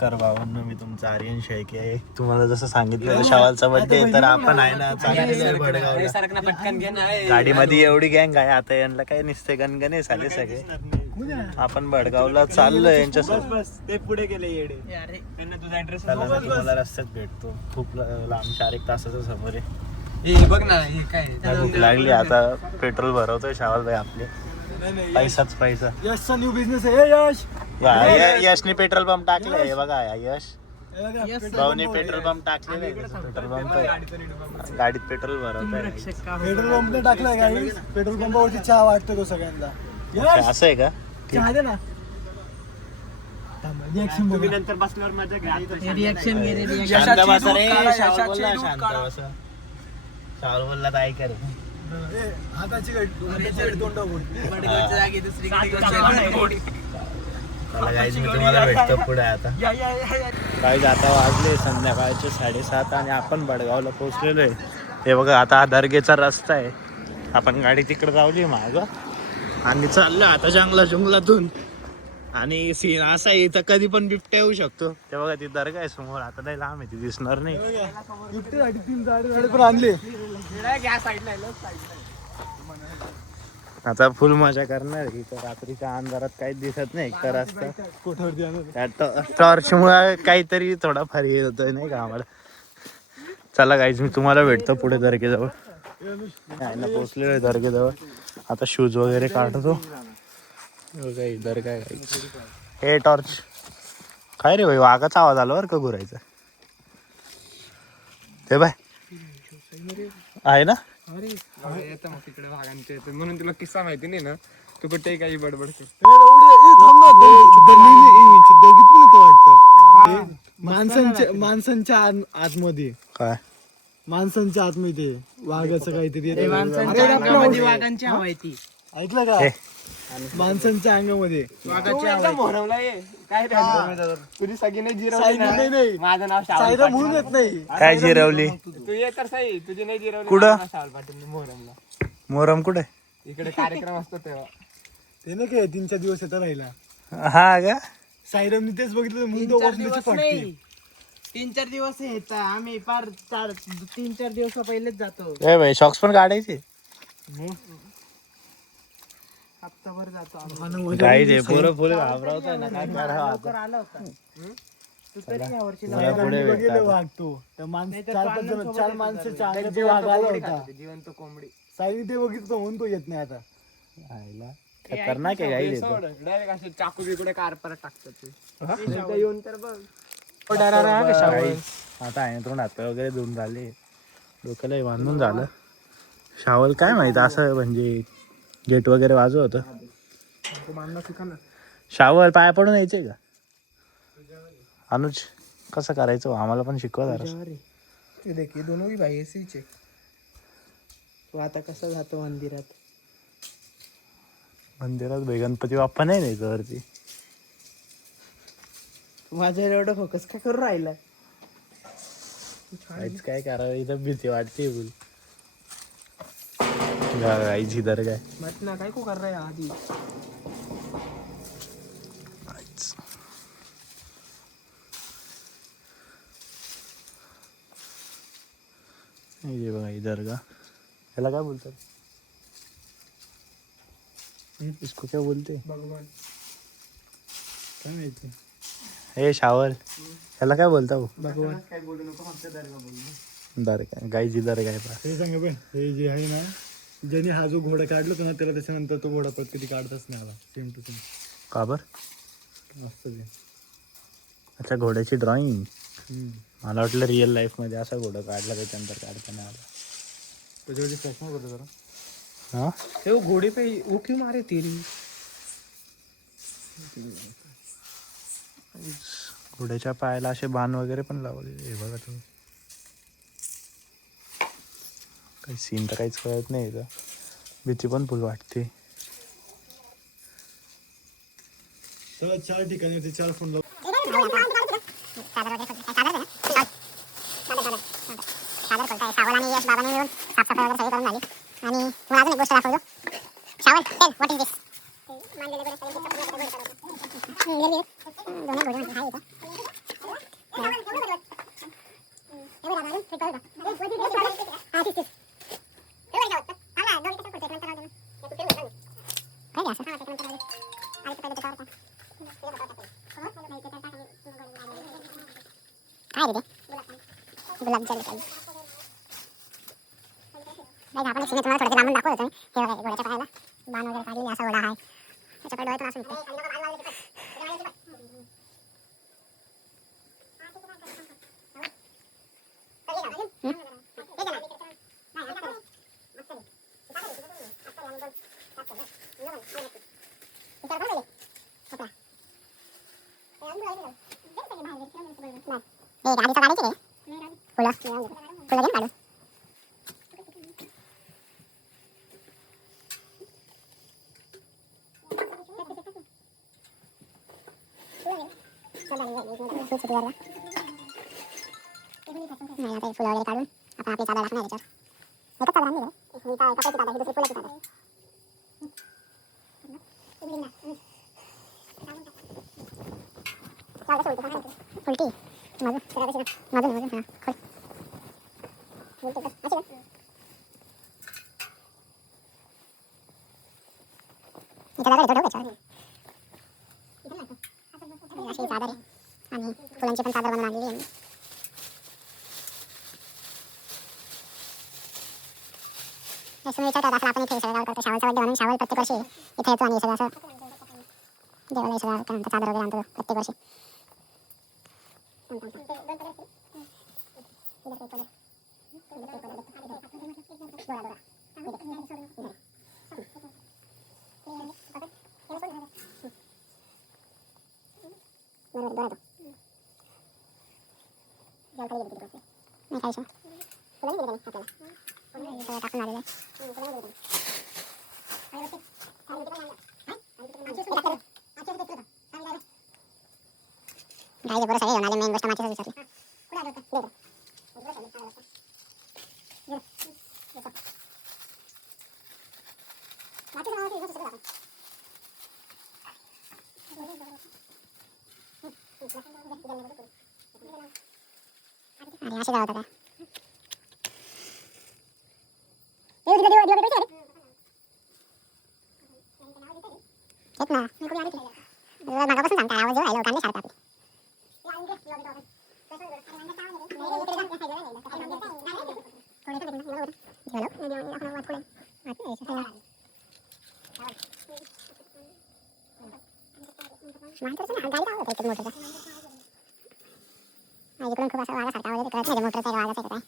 कर भावांनो, मी तुमचा आर्यन शेळके आहे. तुम्हाला जसं सांगितलं शवालचा बर्थडे तर आपण आहे ना गाडीमध्ये एवढी गँग आहे. आता यांना काय निसते गणगणे झाले सगळे. आपण भडगावला चाललोय यांच्यासोबत. ते पुढे गेले येडे. तुझा ऍड्रेस तुम्हाला रस्त्यात भेटतो. खूप लांब 4-1 तासाचा सफर आहे. बघ ना हे काय भूक लागली. आता पेट्रोल भरवतोय शावाल भाई आपले. पैसाच पैसा. यशचा न्यू बिझनेस आहे. यश यशने पेट्रोल पंप टाकले बघा. यश भाऊने पेट्रोल पंप टाकलेले. पेट्रोल पंप गाडीत पेट्रोल भरवतोय. पेट्रोल पंपने टाकलाय गाडी. पेट्रोल पंपावरती चहा वाटतो तो सगळ्यांना. असं आहे का? चहा दे ना. तुम्ही नंतर बसल्यावर मजा घ्या. रिएक्शन घे रे. शांत बसा रे. शावल बोलला शांत बसा. शावल बोलला तर ऐका रे. हाताची गट तोंड चला गाईज, मी तुम्हाला भेटतो पुढे. आता गाईज आता वाजले संध्याकाळचे 7:30 आणि आपण भडगावला पोहोचलेलो आहे. हे बघा, आता हा दर्गेचा रस्ता आहे. आपण गाडी तिकडे लावली माग आणि चाललो आता जंगलातून. आणि सीन असा आहे, इथं कधी पण बिबट्या येऊ शकतो. ते बघा ती दर्गा आहे समोर. आता नाही लांब आहे, ती दिसणार नाही. बिबट्यासाठी 3 झाडे पण आणले. आता फुल मजा करणार. इथं रात्रीच्या अंधारात काहीच दिसत नाही. एक तर रस्ता टॉर्च मुळे काहीतरी थोडाफार हे होतोय नाही का आम्हाला. चला गाईज, मी तुम्हाला भेटतो पुढे दर्गेजवळ. पोहोचलेलो आहे दर्गेजवळ. आता शूज वगैरे काढतो. दर्गा काय हे टॉर्च काय रे भाई? वाघाचा आवाज आला बरं का घुरायचा. ते बाय आहे ना. येतं मग तिकडे भागांचे येतं म्हणून तुला किस्सा माहिती नाही ना. तू कुठे काही बडबड कर. माणसांच्या आतमध्ये काय? माणसांच्या आतमध्ये वाघाचं काहीतरी वाघांची हवा येते. ऐकलं का? माणसांच्या अंगामध्ये तुझी सगळी नाही जिरवली नाही. माझं नाव सायरा म्हणून येत नाही. काय जिरवली? तू ये तर सही. तुझी नाही जिरवली. कुठं? शाल पाटील मोहरमला. मोहरम कुठे? इकडे कार्यक्रम असतो तेव्हा. ते नाही काय 3-4 दिवस येतं राहिला. हा का? सायरामनी तेच बघितलं म्हणून तो वसल्याची फाटते. 3-4 दिवस येत. आम्ही फार 3-4 दिवस पहिलेच जातो. ए भाई, शॉक्स पण काढायचे. हप्ताभर जातो. काय ते पोरं फुल घाबरवताय ना. काय करावं आता? आला होता. तू तरी यावर्षी मला पुढे भेटतात. वागतो त्या चार माणसाच्या अंगात वाघ आला होता. जिवंत कोंबडी. सायरी ते बघितलं म्हणून तो येत नाही आता. आईला खतरनाक आहे गाई. डायरेक्ट असे चाकू बिकडे कार परत टाकतात ते. येऊन तर बघ. आता आहे तोंड हात वगैरे धुवून झाले. डोक्याला बांधून झालं. शावल काय माहित असं म्हणजे गेट वगैरे वाजव होतं. शावल पाया पडून यायचंय का? अनुज कसं करायचं आम्हाला पण शिकवा जरा. देखील दोनों भाई एसीचे. तू आता कसं जातो मंदिरात? मंदिरात भाई गणपती बाप्पा नाही न्यायचं वरती. माझ्यावर एवढं फोकस काय करून राहिलाय? काहीच काय करावं, इथं भीती वाटते बोल. गाईची दर काय मत ना काय को कर रहा है आधी. ये बघा ही दर्गा. ह्याला काय बोलतात? इसको क्या बोलते? भगवान काय माहिती. हे शावल ह्याला काय बोलता भाऊ? भगवान काय बोलू नको. फक्त दर्गा बोलू. दर्गा गाईची दर्गा आहे. हे सांगा पण हे जे आहे ना, ज्याने हा जो घोडा काढला होता ना त्याला त्याच्यानंतर तो घोडा परत कधी काढताच नाही आला. Same to same. का बर? मस्त ते. अच्छा, घोड्याची ड्रॉइंग. मला वाटलं रिअल लाईफ मध्ये असा घोडा काढला त्याच्यानंतर काढता नाही आला. त्याच्यावरती प्रश्न करतो जरा. हा हे वो घोड़े पे वो क्यों मारे तेरी? घोड्याच्या पायाला असे बाण वगैरे पण लावले. हे बघा तुम्ही. काही सीन तर काहीच कळत नाही इथं. भीती पण फुल वाटते. सगळं 4 ठिकाणी होते. 4 फोन लावून सावल आणि यश बाबांनी मिळून साफसफाई वगैरे सगळी करून झाली. आणि तुम्हाला अजून एक गोष्ट दाखवतो. शावल, टेल व्हॉट इज दिस? मानलेले गोष्ट काय रे ते गुलाबजाम काही नाही आपण सीने तुम्हाला थोडं लांबून दाखवत होतो हे बघा घोड्याच्या पायाला बाण वगैरे काढलेली असा घोडा आहे त्याच्याकडे डोळ्यातून असं निघतं आधीचा काढायचे रे फुलं फुलं घेऊन काढू नाही आता फुलं वगैरे काढून आपण आपली चादर टाकणार याच्यावर एकच चादर आणली रे एका पैकी चादर ही दुसरी फुलाची चादर उलटी मधून मधून मधून हां खोल उलटी अशी एका जागा ठेवू याच्यावर अशी चादर आहे आणि फुलांची पण चादर बनवून आणलेली आहे मी विचार करत असला आपण इथे सगळं करतो शावलचा बड्डे म्हणून शावल प्रत्येक वर्षी इथे येतो आणि सगळं असं देवाला सगळं काय म्हणतात चादर वगैरे आणतो प्रत्येक वर्षी टाकून आलेलं गाईचे बरं सगळे घेऊन आले मेन गोष्ट माचीच विचारली अरे असे जावं का येत ना मागापासून सांगता आवाज जेव्हा कांदे सारखा इकडून खूप असा वाघासारखा आवाज कळत नाही मोटरचा वाघाचा काय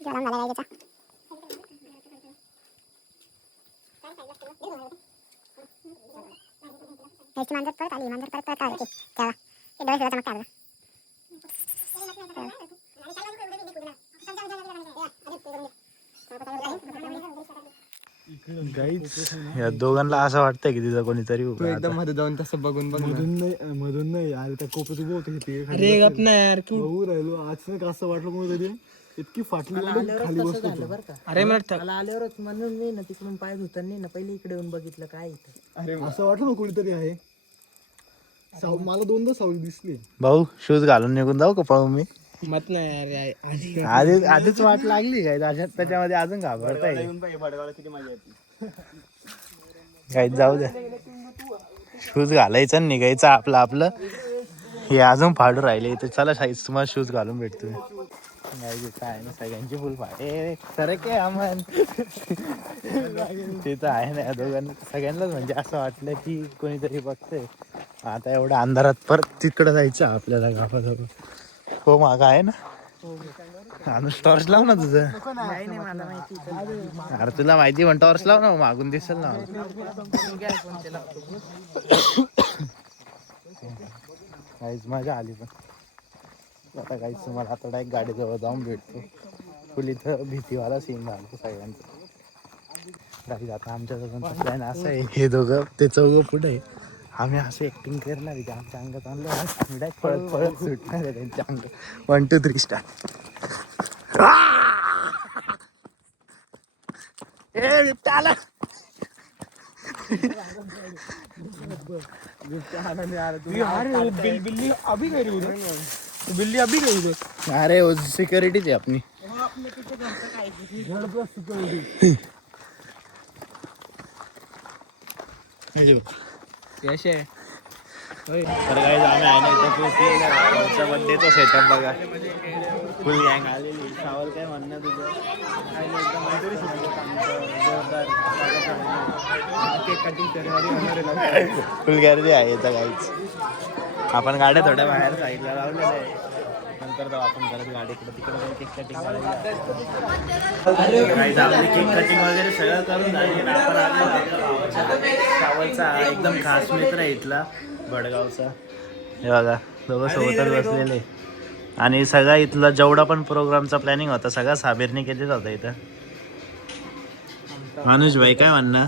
जरा मला गायचा याची मांजर परत आली मांजर परत आली तेव्हा ते डोळे सुद्धा चमकता गाईच या दोघांना असं वाटतंय की तिथं कोणीतरी तू एकदम मध्ये जाऊन तसं बघून बघ मधून नाही अरे त्या कोपऱ्यात उभं होतं ते अरे गप ना यार बघू राहिलो आज नाही का असं वाटलं कोणतरी इतकी फाटली खाली बसतो अरे मला आल्यावरच म्हणून नाही ना तिकडून पाय धुताना ना पहिले इकडे येऊन बघितलं काय इथं अरे असं वाटलं ना कोणीतरी आहे मला दोनदा सावली दिसली भाऊ शूज घालून निघून जाऊ का पळून मी मत नाही यार आधीच वाट लागली काय त्याच्यामध्ये अजून घाबरताय काही जाऊ द्या शूज घालायचं आणि निघायचं आपलं आपलं हे अजून फाडू राहिले तर चला साईज तुम्हाला शूज घालून भेटतोय काय ना सगळ्यांची फुल फाटे सर काय आम्हाला ते तर आहे ना या दोघांना सगळ्यांनाच म्हणजे असं वाटलं की कोणीतरी बघतंय आता एवढ्या अंधारात परत तिकडं जायचं आपल्याला गावाजवळ हो मागं आहे ना अनुष टॉर्च लाव ना तुझं अरे तुला माहिती पण टॉर्च लाव ना मागून दिसेल ना काहीच मजा आली पण आता काहीच तुम्हाला आता डायरेक्ट गाडीजवळ जाऊन भेटतो फुल इथं भीतीवाला सीन झाला सगळ्यांचा गाडी आता आमच्या दोघांचा प्लॅन असं आहे हे दोघं ते चौघं पुढे आम्ही असं ऍक्टिंग करणार आहे की आमच्या अंगात आणलं आम्ही डायरेक्ट पळत पळत सुटणार आहे त्यांच्या अंगात 1 2 3 स्टार्ट आला बिल्ली अभी गई उधर बिल्ली अभी गई उधर अरे वो सिक्योरिटी थी अपनी यश आहे तर काही आम्ही आहे ना इथं पोहोचलेलं बड्डेचा सेटअप बघा फुल गँग आलेली. सावल काय म्हणणं तुझं? केक कटिंग शनिवारी फुल गर्दी आहे इथं काहीच. आपण गाड्या थोड्या बाहेर साईडला लावलेल्या आहे. नंतर जाऊ आपण परत गाडीकडे तिकडे पण केक कटिंग काही आपली केक कटिंग वगैरे सगळं करून झाली. आपण आलो सावलचा एकदम खास मित्र आहे इथला बडगावचा. हे बघा दोघं सोबतच बसलेले. आणि सगळा इथला जेवढा पण प्रोग्रामचा प्लॅनिंग होता सगळा साबीरने केलेला होता इथं. मानुष भाई काय म्हणणं?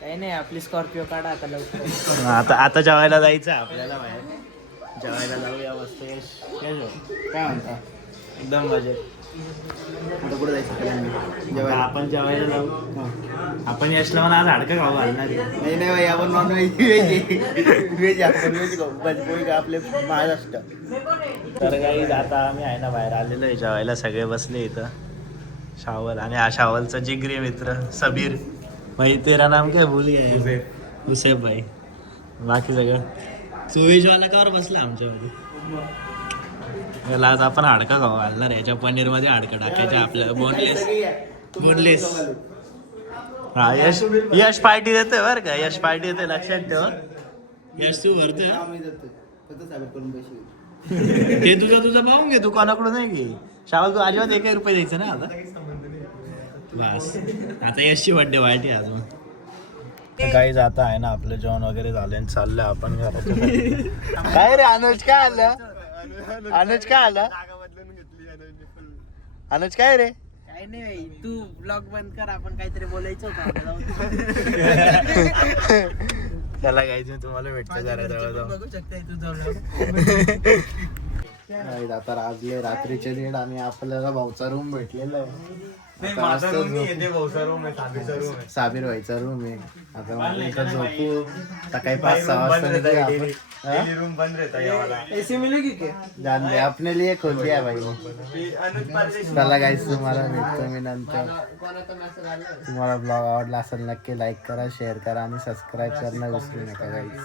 काही नाही आपली स्कॉर्पिओ काढा आता लवकर. आता जेवायला जायचं आपल्याला बाहेर. जेवायला जाऊया मस्त. काय म्हणता? एकदम मजेत. कुठे जायचं आपण जेवायला जाऊ. आपण यश लावून आज हाडकं खाऊ घालणार आहे. नाही भाई आपण नॉन व्हेज आपण व्हेज खाऊ आपले महाराष्ट्र. तर काही आता आम्ही आहे ना बाहेर आलेलो आहे जेवायला. सगळे बसले इथं. शावल आणि हा शावलचा जिगरी मित्र सबीर भाई. तेरा नाम क्या भूल गया? हुसेफ भाई. बाकी सगळं सुवेजवाला कावर बसला आमच्यामध्ये. आज आपण हाडका खाऊ घालणार याच्या पनीर मध्ये हाडकं टाकायचं आपल्याला. बोनलेस. हा यश पार्टी देतोय बरं का. यश पार्टी देतोय लक्षात ठेव. यश तू भरतोय ते तुझं पाहून घे. तू कोणाकडून नाही घे. शावल तू अजिबात 1 रुपये द्यायचं ना आता. बस आता यशची बड्डे पार्टी आज. मग काही जाता आहे ना आपलं जेवण वगैरे झालं चाललं आपण घरात. काय रे अनुज काय आलं? अनुज काय आलं? अनुज काय रे? काही नाही भाई तू ब्लॉग बंद कर. आपण काहीतरी बोलायचं होतं. त्याला काहीच तुम्हाला भेटतं जरा जवळ बघू शकता तुझं. आता राजले रात्रीचे 1:30 आणि आपल्याला भाऊचा रूम भेटलेला आहे. साबीर व्हायचा रूम आहे. आता मला इथं झोपू. सकाळी 5-6 वाजता रूम बंद रहता एसी मिलेगी क्या? जान दे अपने लिए खोल दिया भाई. चला गाईस तुम्हाला भेटतो मी नंतर. तुम्हाला ब्लॉग आवडला असेल नक्की लाईक करा, शेअर करा आणि सबस्क्राईब करणं विसरू नका गाईस.